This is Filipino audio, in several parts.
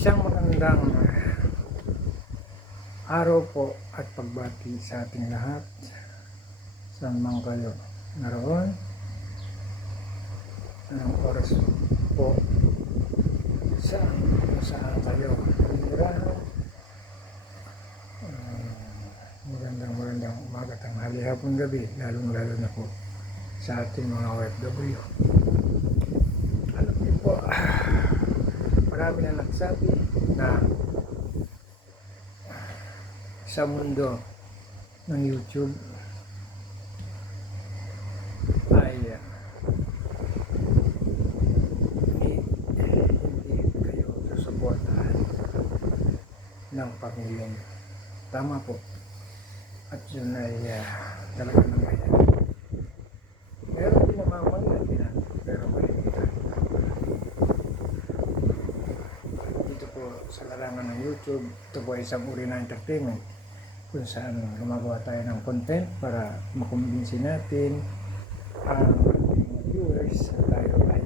Isang magandang araw po at pagbati sa ating lahat. Saan man kayo naroon. Anong oras po saan, saan kayo nanirahan. Uh, magandang magandang umaga, tanghali, hapon, gabi, lalong lalo na po sa ating mga OFW. Alam niyo po, marami na nagsabi na sa mundo ng YouTube ay uh, hindi, hindi kayo susuportahan ng pamilyang tama po. At yun ay uh, talaga nangyayari pero hindi naman natin pero malilitan dito po sa larangan ng YouTube. Ito po ay isang uri ng entertainment kung saan gumagawa tayo ng content para makumbinsi natin ang ating viewers na tayo ay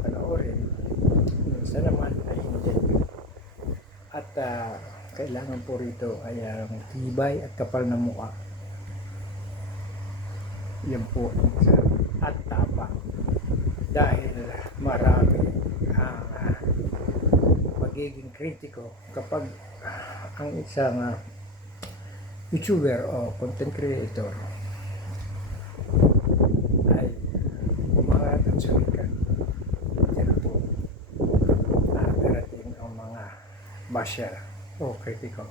panoorin. Minsan naman ay hindi. At ah, kailangan po rito ay ang tibay at kapal na mukha. Yan po at tapa dahil marami ah, magiging kritiko kapag ah, ang isang ah, YouTuber o content creator ay umangat at sumikat. Yan po na darating ang mga basher o kritiko.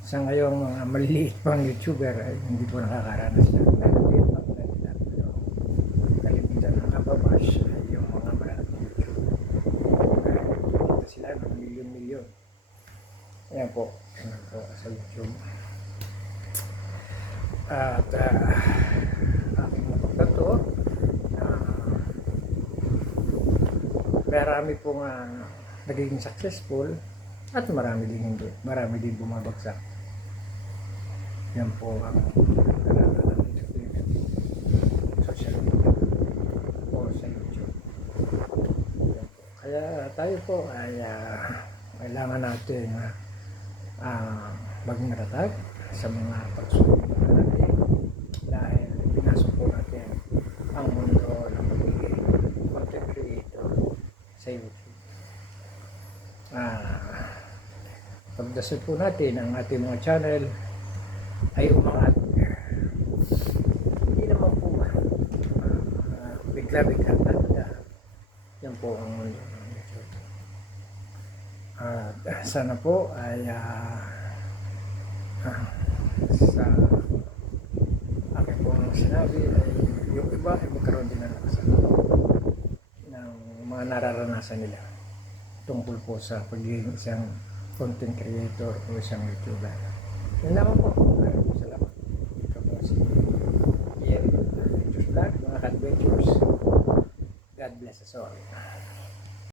Sa ngayon, mga maliliit pang YouTuber ay hindi po nakakaranas yan. Nagpapit pa po nila. Pero kalimitan ng nababash ay yung mga malaking YouTuber. Kita sila ng milyon-milyon. Ayan po. Ayan po sa YouTube. At uh, aking napagtanto na marami pong uh, nagiging successful at marami din hindi. Marami din bumabagsak. Yan po ang kailangan ng. Social media o sa YouTube. Yan po. Kaya tayo po ay ah, kailangan natin uh, uh, maging matatag sa mga pagsubok natin dahil pinasok po natin ang mundo ng pagiging content creator sa YouTube. Ah, pagdasal po natin ang ating mga channel ay umangat. Hindi naman po ah, bigla-bigla ah, yan po ang mundo. At ah, sana po ay ah, sa akin pong sinabi ay yung iba ay magkaroon din ng lakas ng mga nararanasan nila tungkol po sa pagiging isang content creator o isang YouTuber. Yun lamang po. Maraming po salamat. Ito po si Ian Adventures Vlog, mga adventures. God bless us all.